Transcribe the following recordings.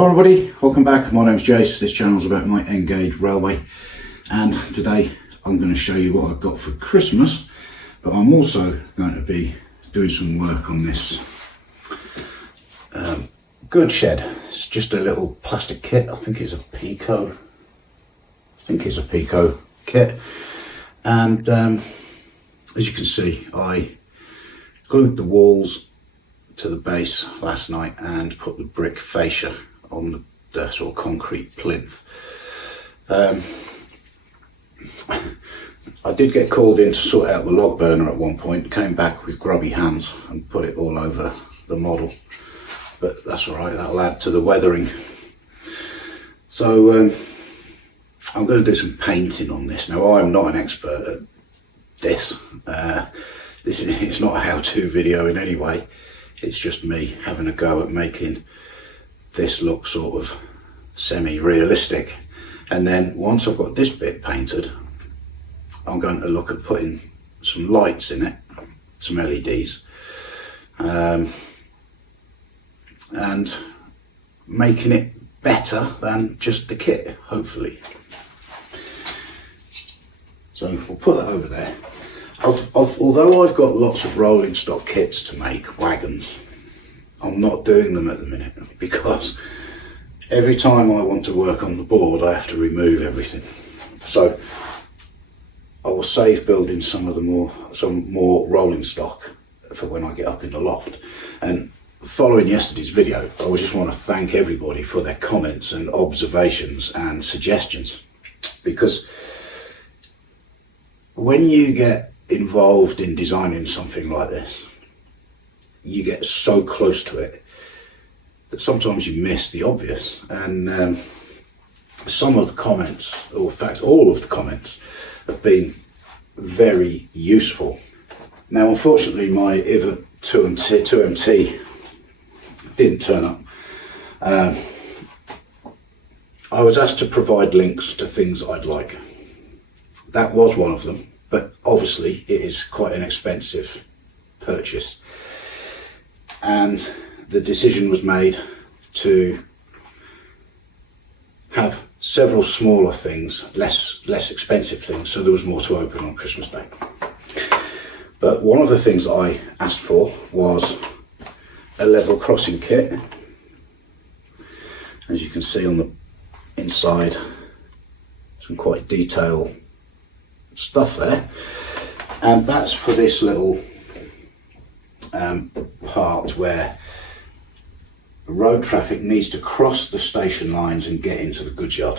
Hello everybody, welcome back. My name's Jace. This channel's about my N-gauge railway, and today I'm going to show you what I've got for Christmas, but I'm also going to be doing some work on this goods shed. It's just a little plastic kit. I think it's a Peco kit, and as you can see, I glued the walls to the base last night and put the brick fascia on the sort of concrete plinth. I did get called in to sort out the log burner at one point, came back with grubby hands and put it all over the model, but that's alright, that'll add to the weathering. So I'm going to do some painting on this. Now, I'm not an expert at this. It's not a how-to video in any way. It's just me having a go at making this look sort of semi-realistic. And then once I've got this bit painted, I'm going to look at putting some lights in it, some LEDs, and making it better than just the kit, hopefully. So we'll put that over there. Although I've got lots of rolling stock kits to make wagons, I'm not doing them at the minute because every time I want to work on the board I have to remove everything. So I will save building some more rolling stock for when I get up in the loft. And following yesterday's video, I just want to thank everybody for their comments and observations and suggestions, because when you get involved in designing something like this, you get so close to it that sometimes you miss the obvious. And some of the comments, or in fact all of the comments, have been very useful. Now, unfortunately, my IVA 2MT didn't turn up. I was asked to provide links to things I'd like. That was one of them. But obviously it is quite an expensive purchase, and the decision was made to have several smaller things, less expensive things, so there was more to open on Christmas Day. But one of the things I asked for was a level crossing kit. As you can see on the inside, some quite detailed stuff there, and that's for this little part where road traffic needs to cross the station lines and get into the goods yard.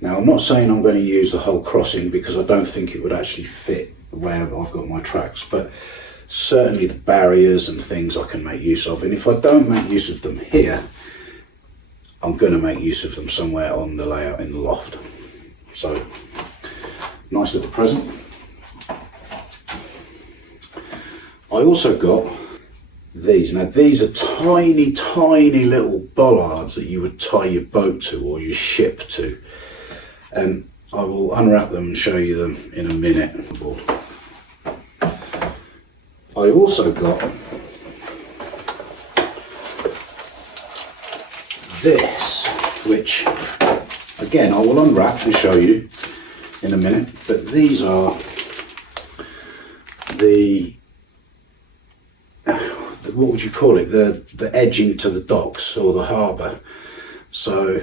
Now, I'm not saying I'm going to use the whole crossing because I don't think it would actually fit where I've got my tracks, but certainly the barriers and things I can make use of, and if I don't make use of them here, I'm going to make use of them somewhere on the layout in the loft. So nice little present. I also got these. Now, these are tiny little bollards that you would tie your boat to or your ship to, and I will unwrap them and show you them in a minute. I also got this, which again I will unwrap and show you in a minute, but these are the what would you call it, the edging to the docks or the harbour, so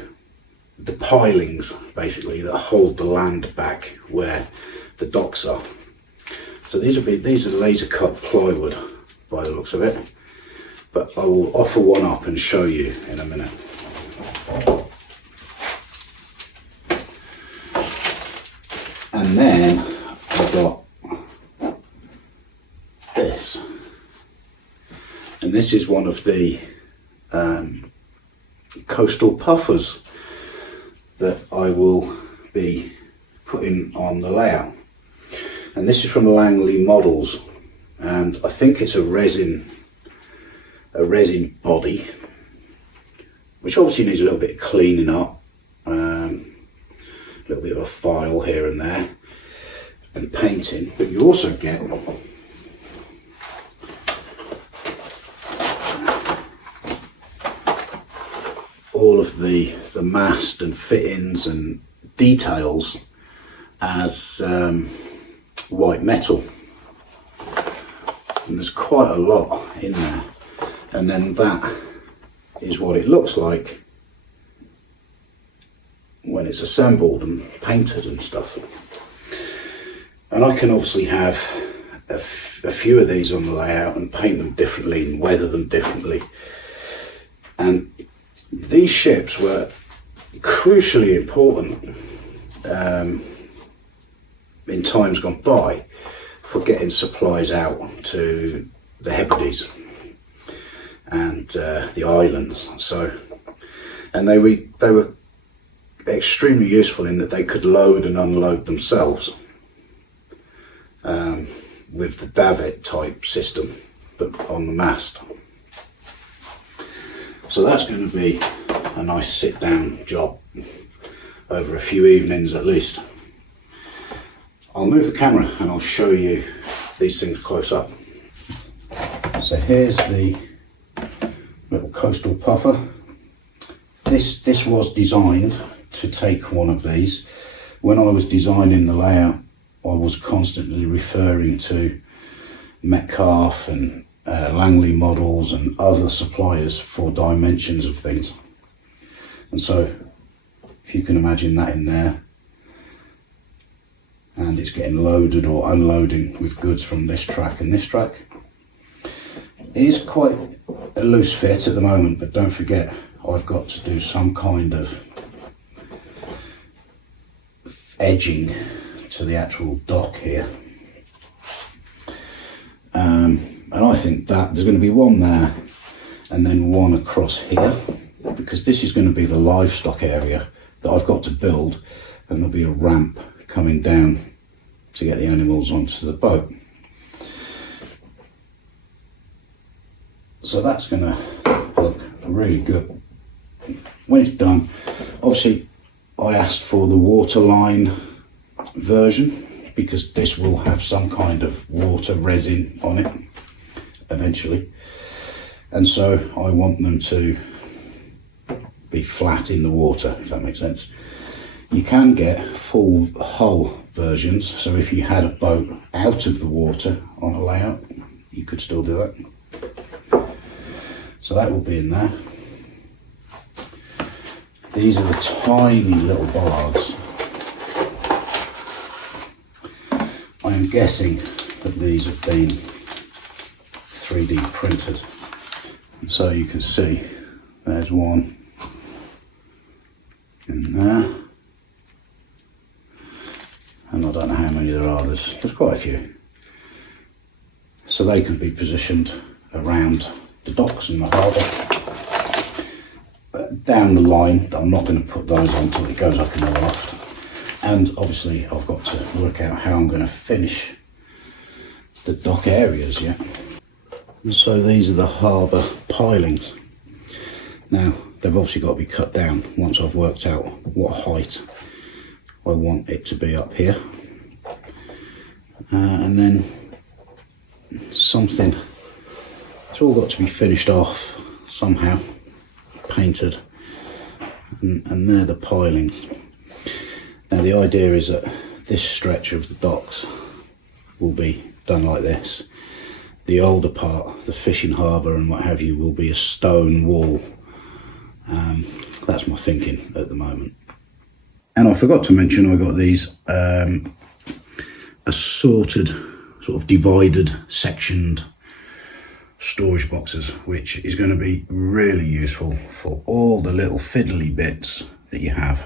the pilings basically that hold the land back where the docks are. So these are laser cut plywood by the looks of it, but I will offer one up and show you in a minute. And then I've got this, and this is one of the coastal puffers that I will be putting on the layout, and this is from Langley Models, and I think it's a resin body, which obviously needs a little bit of cleaning up, a little bit of a file here and there, and painting. But you also get all of the mast and fittings and details as white metal, and there's quite a lot in there, and then that is what it looks like when it's assembled and painted and stuff. And I can obviously have a few of these on the layout and paint them differently and weather them differently. And these ships were crucially important in times gone by for getting supplies out to the Hebrides and the islands. So, and they were extremely useful in that they could load and unload themselves with the davit type system, but on the mast. So that's going to be a nice sit down job over a few evenings at least. I'll move the camera and I'll show you these things close up. So here's the little coastal puffer. This was designed to take one of these. When I was designing the layout, I was constantly referring to Metcalfe and Langley models and other suppliers for dimensions of things. And so if you can imagine that in there, and it's getting loaded or unloading with goods from this track and this track. It is quite a loose fit at the moment, but don't forget I've got to do some kind of edging to the actual dock here. And I think that there's going to be one there and then one across here, because this is going to be the livestock area that I've got to build, and there'll be a ramp coming down to get the animals onto the boat. So that's going to look really good when it's done. Obviously I asked for the waterline version because this will have some kind of water resin on it eventually, and so I want them to be flat in the water, if that makes sense. You can get full hull versions, so if you had a boat out of the water on a layout, you could still do that. So that will be in there. These are the tiny little bollards. I am guessing that these have been 3D printed. And so you can see there's one in there. And I don't know how many there are, there's quite a few. So they can be positioned around the docks in the harbour. Down the line, I'm not going to put those on until it goes up in the loft. And obviously I've got to work out how I'm going to finish the dock areas yet. And so these are the harbour pilings. Now they've obviously got to be cut down once I've worked out what height I want it to be up here. And then something, it's all got to be finished off somehow, painted, and they're the pilings. Now the idea is that this stretch of the docks will be done like this. The older part, the fishing harbour and what have you, will be a stone wall. That's my thinking at the moment. And I forgot to mention I got these assorted, sort of divided, sectioned storage boxes, which is going to be really useful for all the little fiddly bits that you have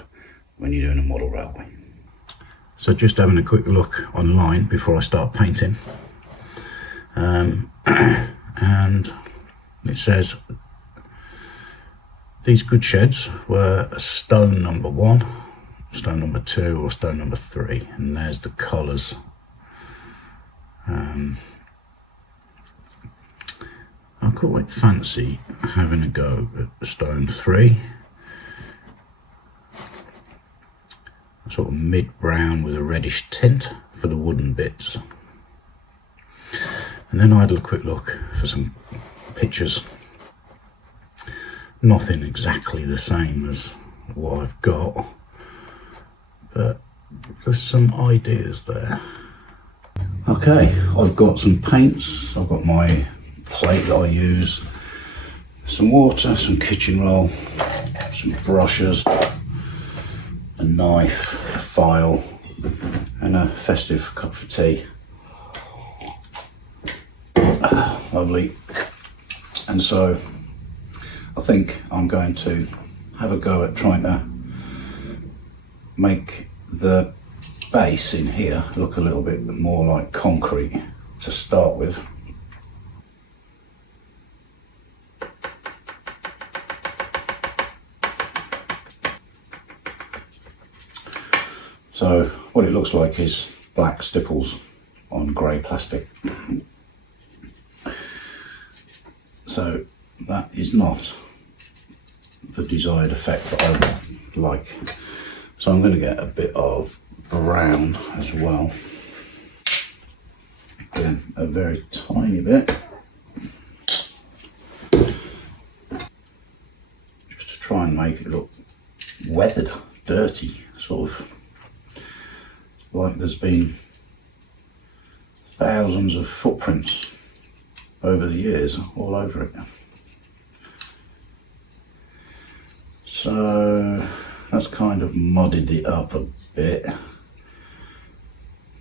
when you're doing a model railway. So just having a quick look online before I start painting, and it says these goods sheds were a stone number 1, stone number 2 or stone number 3, and there's the colours. I quite fancy having a go at stone 3, sort of mid-brown with a reddish tint for the wooden bits. And then I had a quick look for some pictures Nothing exactly the same as what I've got, but there's some ideas there. Okay, I've got some paints, I've got my plate that I use, some water, some kitchen roll, some brushes, a knife, a file, and a festive cup of tea. Lovely. And so I think I'm going to have a go at trying to make the base in here look a little bit more like concrete to start with. So what it looks like is black stipples on grey plastic. So that is not the desired effect that I would like. So I'm going to get a bit of brown as well. Again, a very tiny bit. Just to try and make it look weathered, dirty, sort of like there's been thousands of footprints over the years all over it. So that's kind of mudded it up a bit.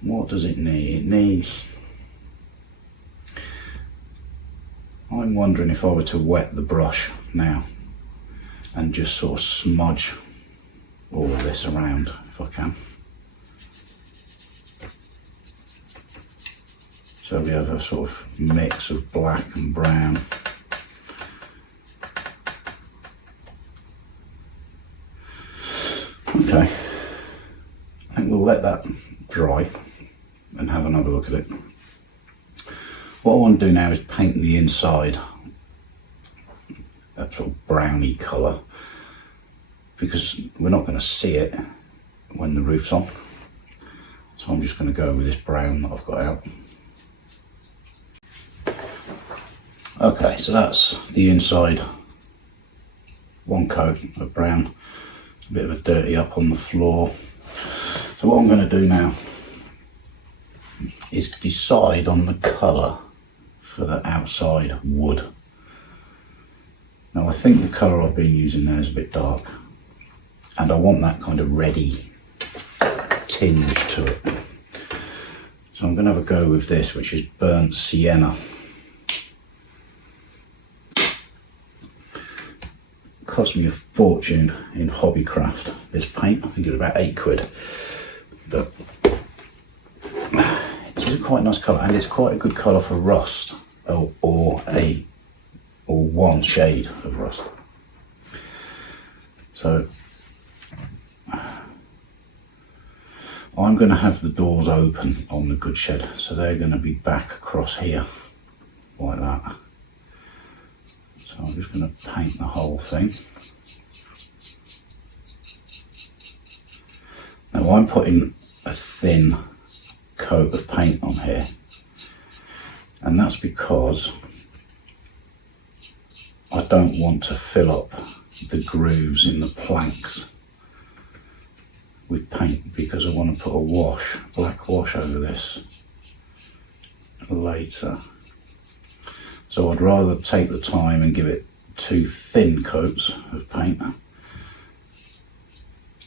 What does it need? It needs, I'm wondering if I were to wet the brush now and just sort of smudge all of this around if I can. So we have a sort of mix of black and brown. Okay, I think we'll let that dry and have another look at it. What I want to do now is paint the inside that sort of browny colour, because we're not going to see it when the roof's on. So I'm just going to go with this brown that I've got out. Okay, so that's the inside, one coat of brown, a bit of a dirty up on the floor. So what I'm going to do now is decide on the colour for the outside wood. Now I think the colour I've been using there is a bit dark, and I want that kind of reddy tinge to it. So I'm going to have a go with this, which is burnt sienna. Cost me a fortune in Hobbycraft, this paint. I think it was about £8, but it's a quite nice colour, and it's quite a good colour for rust, or one shade of rust. So I'm going to have the doors open on the goods shed, so they're going to be back across here like that. So I'm just going to paint the whole thing. Now I'm putting a thin coat of paint on here, and that's because I don't want to fill up the grooves in the planks with paint, because I want to put a black wash over this later. So I'd rather take the time and give it 2 thin coats of paint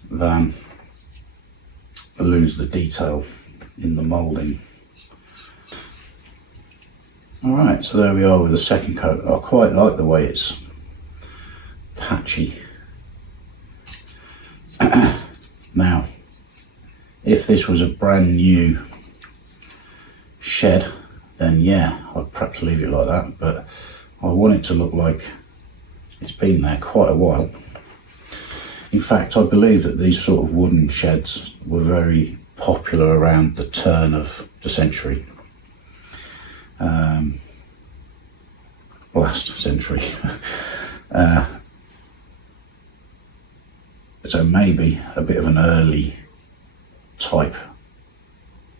than lose the detail in the moulding. Alright, so there we are with the second coat. I quite like the way it's patchy. Now, if this was a brand new shed, then yeah, I'd perhaps leave it like that, but I want it to look like it's been there quite a while. In fact, I believe that these sort of wooden sheds were very popular around the turn of the century, last century. So maybe a bit of an early type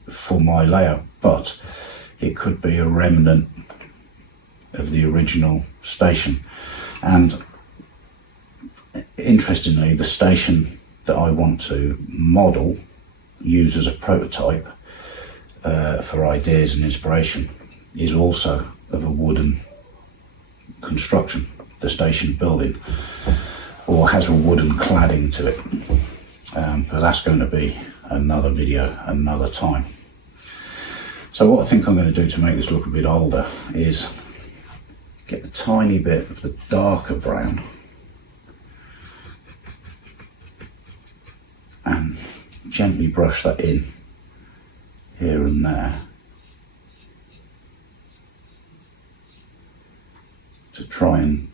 for my layout, but it could be a remnant of the original station. And interestingly, the station that I want to model, use as a prototype for ideas and inspiration, is also of a wooden construction, the station building, or has a wooden cladding to it. But that's going to be another video another time. So what I think I'm going to do to make this look a bit older is get a tiny bit of the darker brown and gently brush that in here and there to try and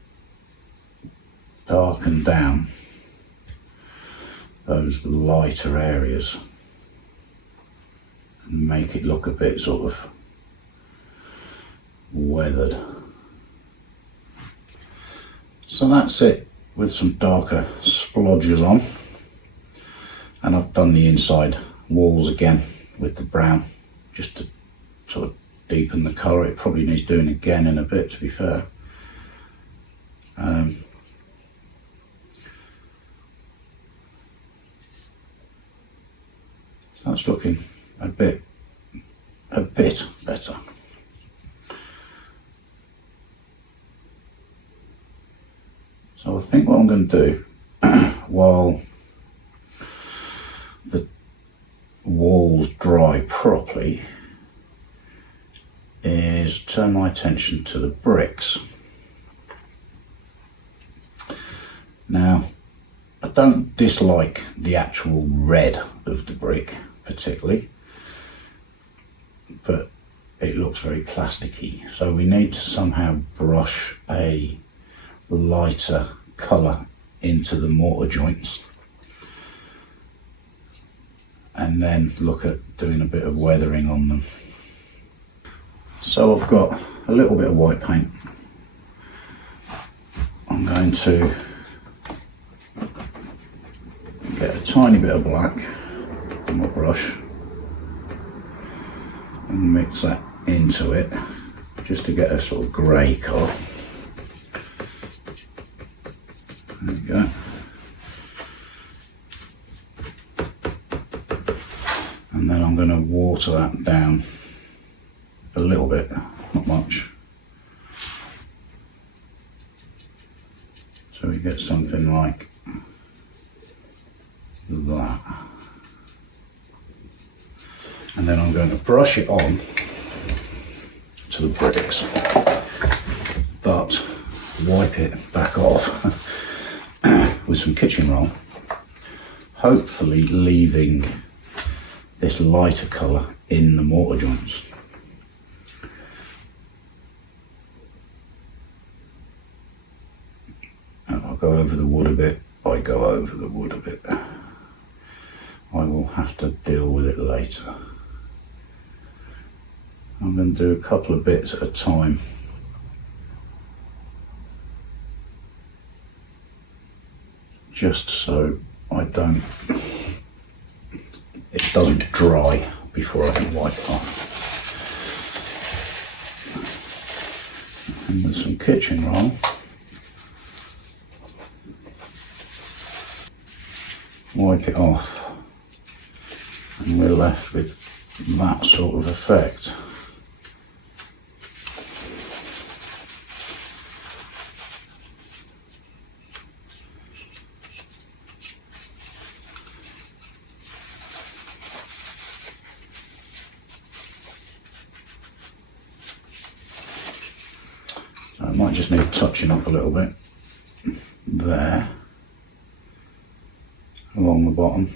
darken down those lighter areas and make it look a bit sort of weathered. So that's it, with some darker splodges on, and I've done the inside walls again with the brown just to sort of deepen the colour. It probably needs doing again in a bit, to be fair. So that's looking a bit better. So I think what I'm going to do while the walls dry properly is turn my attention to the bricks. Now, I don't dislike the actual red of the brick particularly, but it looks very plasticky, so we need to somehow brush a lighter colour into the mortar joints and then look at doing a bit of weathering on them. So I've got a little bit of white paint. I'm going to get a tiny bit of black on my brush and mix that into it just to get a sort of grey colour. There we go. And then I'm going to water that down a little bit, not much, so we get something like that. And then I'm going to brush it on to the bricks, but wipe it back off with some kitchen roll, hopefully leaving this lighter colour in the mortar joints. And I'll go over the wood a bit, I go over the wood a bit. I will have to deal with it later. I'm going to do a couple of bits at a time. Just so it doesn't dry before I can wipe it off. And with some kitchen roll, wipe it off, and we're left with that sort of effect. So it might just need touching up a little bit there along the bottom.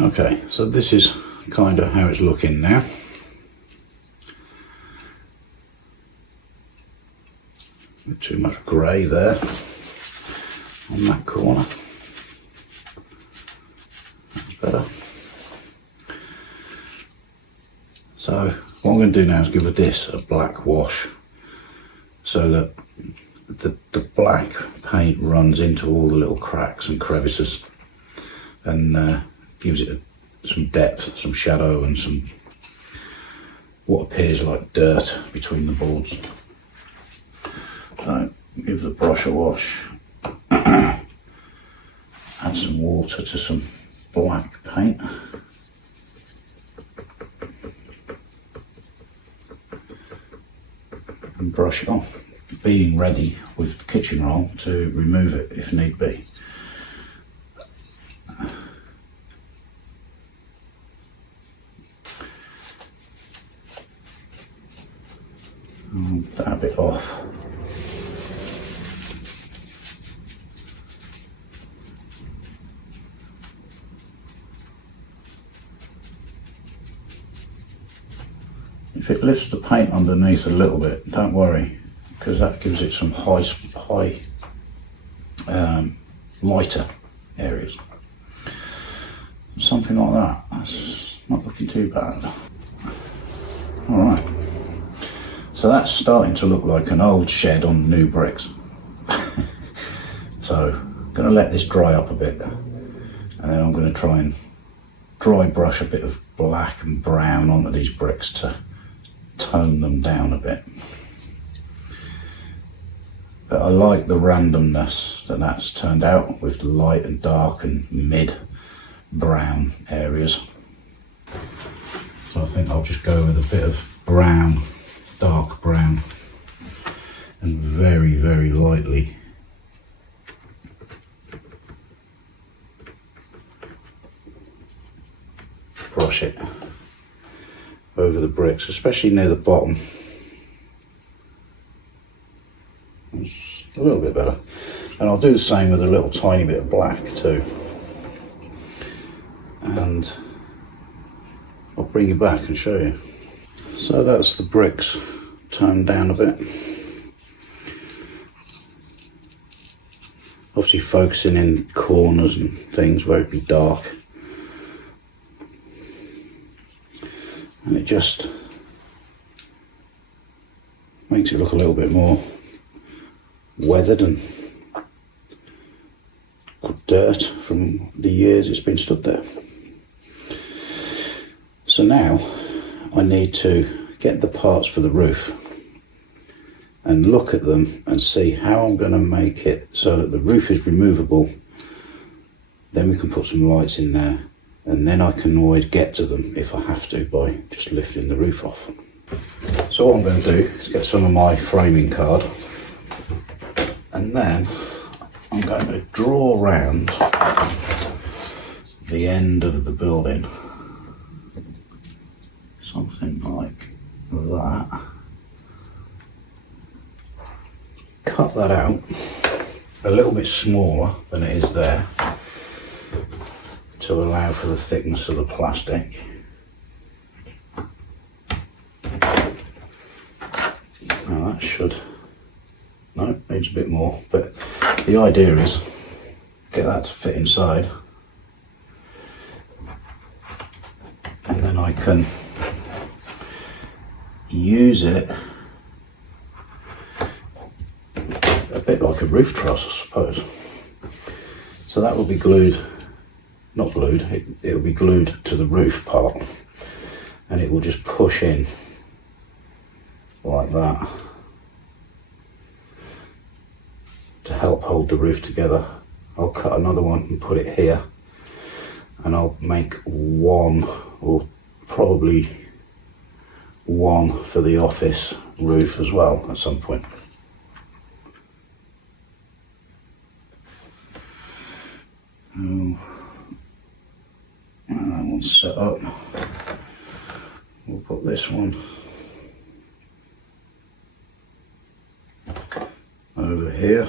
Okay, so this is kind of how it's looking now. Not too much grey there on that corner. That's better. So what I'm going to do now is give this a black wash so that the black paint runs into all the little cracks and crevices and gives it some depth, some shadow and some what appears like dirt between the boards. So give the brush a wash add some water to some black paint. And brush it off, being ready with the kitchen roll to remove it if need be. I'll dab it off. If it lifts the paint underneath a little bit, don't worry, because that gives it some high lighter areas. Something like that. That's not looking too bad. All right. So that's starting to look like an old shed on new bricks. So I'm going to let this dry up a bit, and then I'm going to try and dry brush a bit of black and brown onto these bricks to tone them down a bit. But I like the randomness that that's turned out with the light and dark and mid brown areas. So I think I'll just go with a bit of brown, dark brown, and very, very lightly brush it over the bricks, especially near the bottom. It's a little bit better. And I'll do the same with a little tiny bit of black too. And I'll bring you back and show you. So that's the bricks toned down a bit. Obviously focusing in corners and things where it'd be dark. And it just makes it look a little bit more weathered and got dirt from the years it's been stood there. So now I need to get the parts for the roof and look at them and see how I'm going to make it so that the roof is removable. Then we can put some lights in there, and then I can always get to them if I have to by just lifting the roof off. So what I'm going to do is get some of my framing card, and then I'm going to draw around the end of the building, something like that. Cut that out a little bit smaller than it is there to allow for the thickness of the plastic. Now that should, no, needs a bit more, but the idea is get that to fit inside, and then I can use it a bit like a roof truss, I suppose. So that will be glued, not glued, it will be glued to the roof part, and it will just push in like that to help hold the roof together. I'll cut another one and put it here, and I'll make one, or probably one for the office roof as well at some point. That one's set up. We'll put this one over here.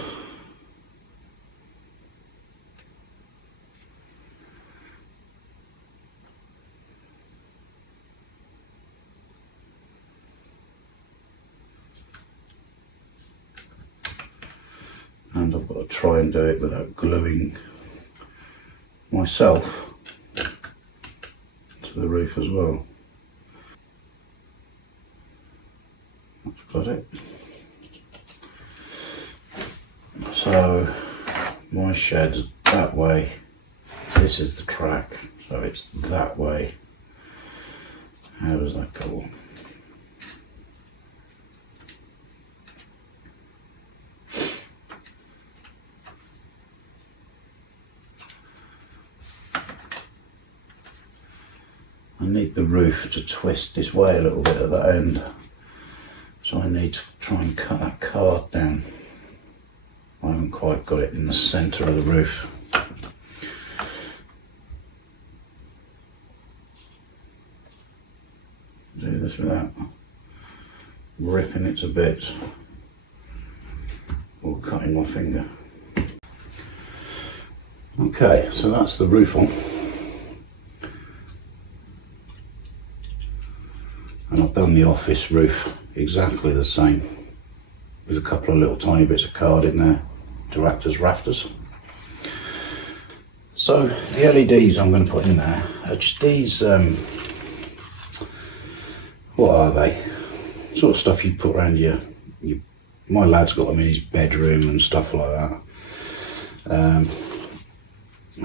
And I've got to try and do it without gluing myself to the roof as well. I've got it. So my shed's that way, this is the track, so it's that way. How does that go on? I need the roof to twist this way a little bit at that end, so I need to try and cut that card down. I haven't quite got it in the centre of the roof. Do this without ripping it to bits or cutting my finger. Okay, so that's the roof on. And I've done the office roof exactly the same, with a couple of little tiny bits of card in there to act as rafters. So the LEDs I'm going to put in there are just these, what are they? Sort of stuff you put around my lad's got them in his bedroom and stuff like that.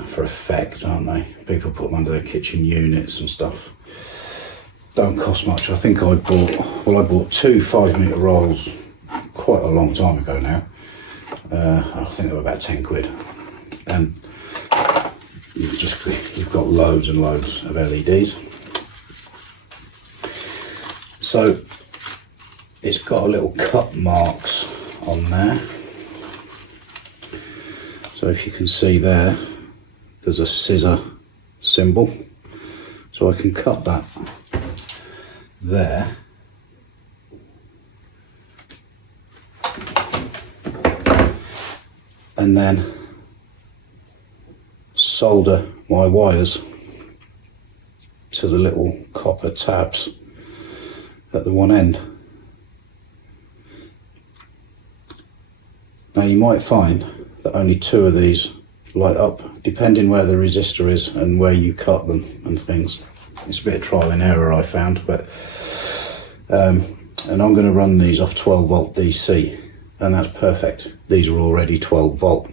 For effect, aren't they? People put them under their kitchen units and stuff. Don't cost much. I think I bought 2 5-metre rolls quite a long time ago now. I think they were about 10 quid. And you've got loads and loads of LEDs. So it's got a little cut marks on there. So if you can see there, there's a scissor symbol. So I can cut that there. And then solder my wires to the little copper tabs at the one end. Now you might find that only 2 of these light up, depending where the resistor is and where you cut them and things. It's a bit of trial and error, I found, but and I'm going to run these off 12 volt DC, and that's perfect. These are already 12 volt.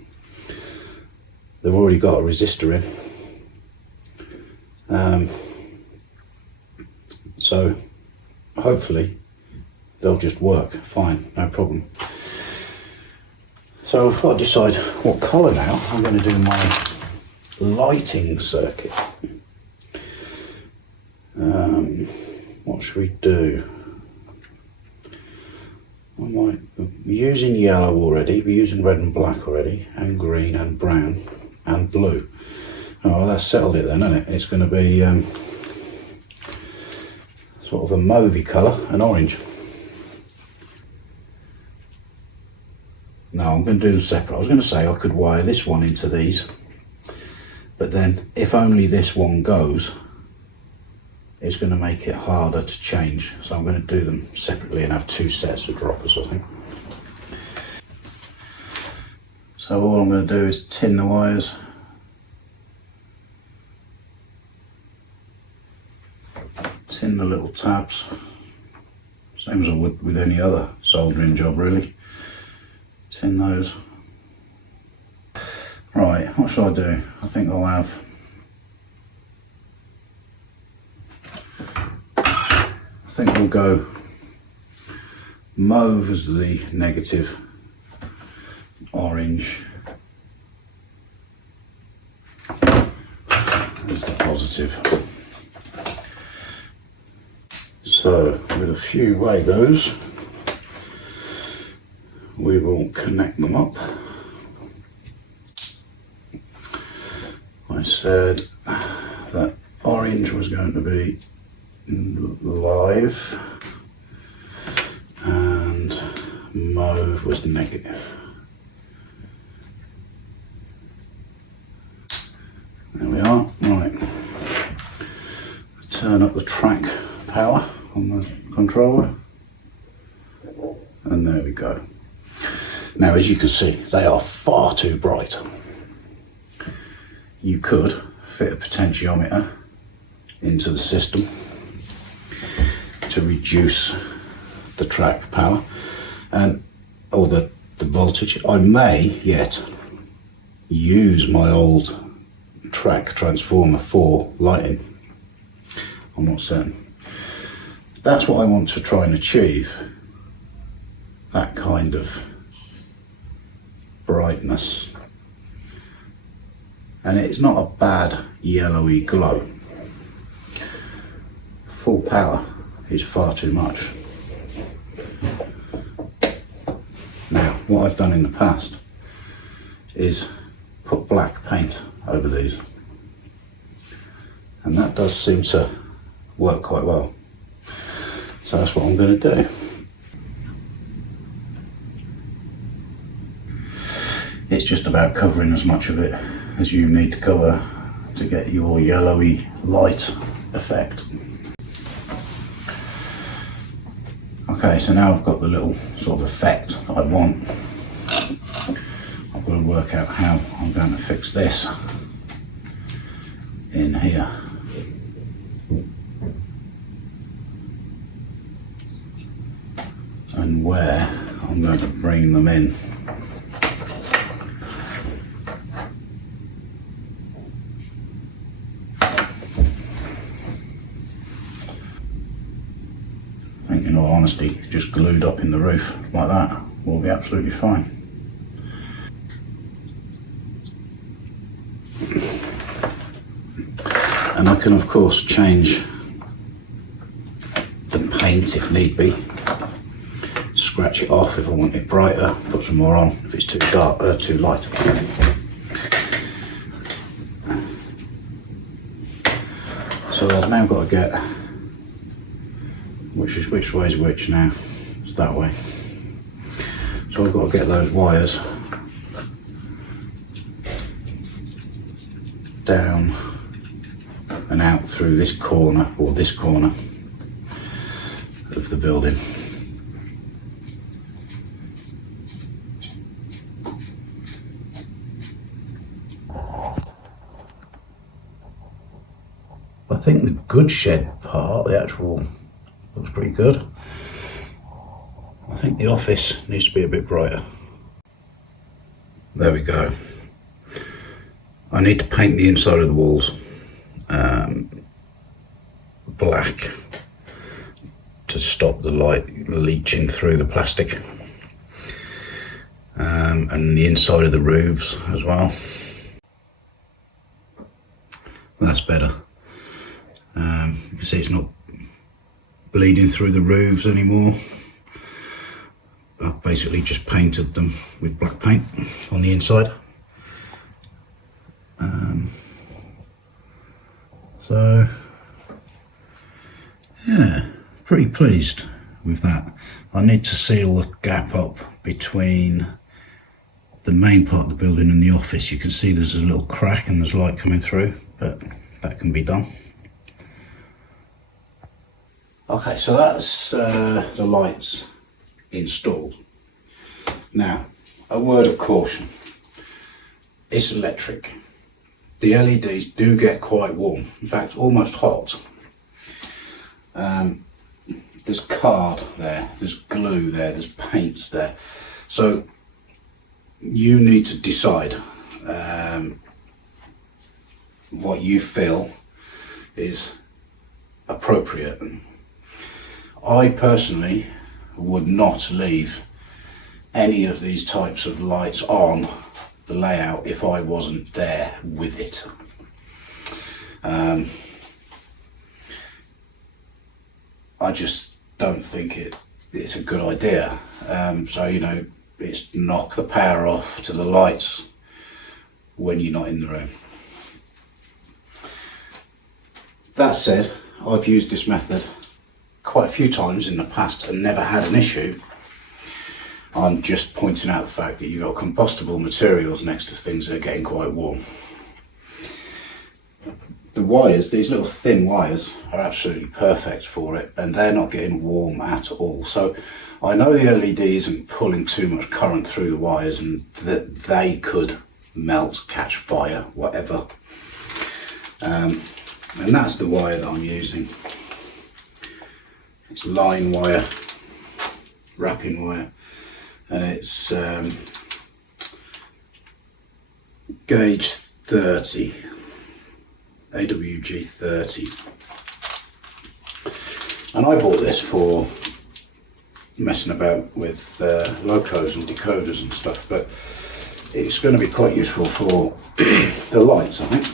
They've already got a resistor in, so hopefully they'll just work fine, no problem. So I've got to decide what colour now I'm going to do my lighting circuit. What should we do? We're using yellow already, we're using red and black already, and green and brown and blue. Oh, well, that's settled it then, isn't it? It's going to be sort of a mauvey colour and orange. No, I'm going to do them separate. I was going to say I could wire this one into these, but then if only this one goes, it's going to make it harder to change. So I'm going to do them separately and have 2 sets of droppers, I think. So all I'm going to do is tin the wires. Tin the little tabs, same as I would with any other soldering job really. Tin those. Right, what shall I do? I think I'll have we'll go mauve as the negative, orange as the positive. So with a few Legos, we will connect them up. I said that orange was going to be live and mauve was negative. There we are. Right, turn up the track power on the controller, and there we go. Now, as you can see, they are far too bright. You could fit a potentiometer into the system to reduce the track power or the voltage. I may yet use my old track transformer for lighting. I'm not certain. That's what I want to try and achieve, that kind of brightness. And it's not a bad yellowy glow. power is far too much. Now, what I've done in the past is put black paint over these, and that does seem to work quite well. So that's what I'm going to do. It's just about covering as much of it as you need to cover to get your yellowy light effect. Okay, so now I've got the little sort of effect that I want. I've got to work out how I'm going to fix this in here. And where I'm going to bring them in. I think, in all honesty, just glued up in the roof like that will be absolutely fine. And I can of course change the paint if need be. Scratch it off if I want it brighter, put some more on if it's too dark, too light. So I've now got to get, which way is which now? It's that way. So I've got to get those wires down and out through this corner, or this corner of the building. I think the goods shed part, the actual, looks pretty good. I think the office needs to be a bit brighter. There we go. I need to paint the inside of the walls black to stop the light leaching through the plastic, and the inside of the roofs as well. That's better. You can see it's not bleeding through the roofs anymore. I've basically just painted them with black paint on the inside. So yeah, pretty pleased with that. I need to seal the gap up between the main part of the building and the office. You can see there's a little crack and there's light coming through, but that can be done. Okay, so that's the lights installed. Now, a word of caution. It's electric. The LEDs do get quite warm, in fact almost hot. There's card there, there's glue there, there's paints there. So you need to decide what you feel is appropriate. I personally would not leave any of these types of lights on the layout if I wasn't there with it. I just don't think it's a good idea. So, you know, it's knock the power off to the lights when you're not in the room. That said, I've used this method quite a few times in the past and never had an issue. I'm just pointing out the fact that you've got combustible materials next to things that are getting quite warm. The wires, these little thin wires, are absolutely perfect for it, and they're not getting warm at all. So I know the LED isn't pulling too much current through the wires and that they could melt, catch fire, whatever. And that's the wire that I'm using. It's line wire, wrapping wire, and it's gauge 30, AWG 30. And I bought this for messing about with locos and decoders and stuff, but it's going to be quite useful for the lights, I think.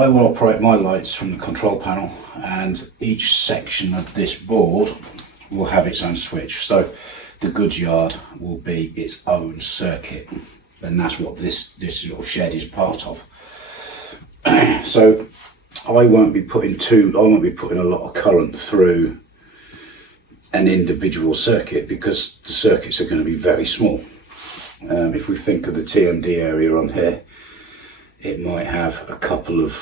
I will operate my lights from the control panel, and each section of this board will have its own switch. So the goods yard will be its own circuit, and that's what this little shed is part of. So I won't be putting a lot of current through an individual circuit, because the circuits are going to be very small. If we think of the TMD area on here, it might have a couple of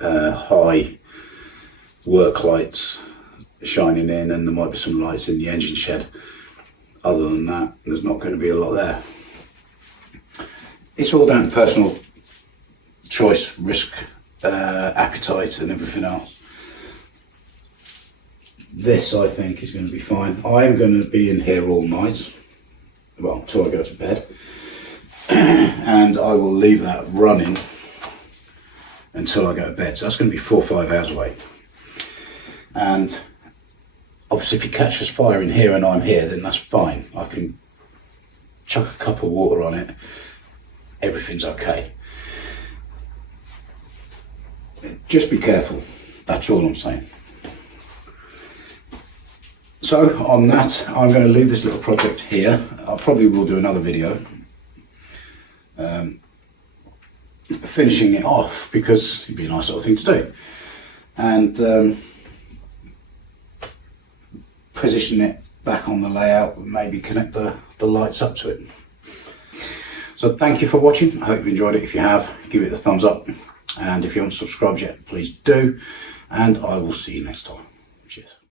high work lights shining in, and there might be some lights in the engine shed. Other than that, there's not going to be a lot there. It's all down to personal choice, risk, appetite and everything else. This, I think, is going to be fine. I'm going to be in here all night, well, until I go to bed, and I will leave that running until I go to bed. So that's going to be 4 or 5 hours away. And obviously if it catches fire in here and I'm here, then that's fine. I can chuck a cup of water on it, everything's okay. Just be careful, that's all I'm saying. So on that, I'm going to leave this little project here. I probably will do another video finishing it off, because it'd be a nice little thing to do, and position it back on the layout and maybe connect the lights up to it. So thank you for watching. I hope you enjoyed it. If you have, give it a thumbs up, and if you haven't subscribed yet, please do, and I will see you next time. Cheers.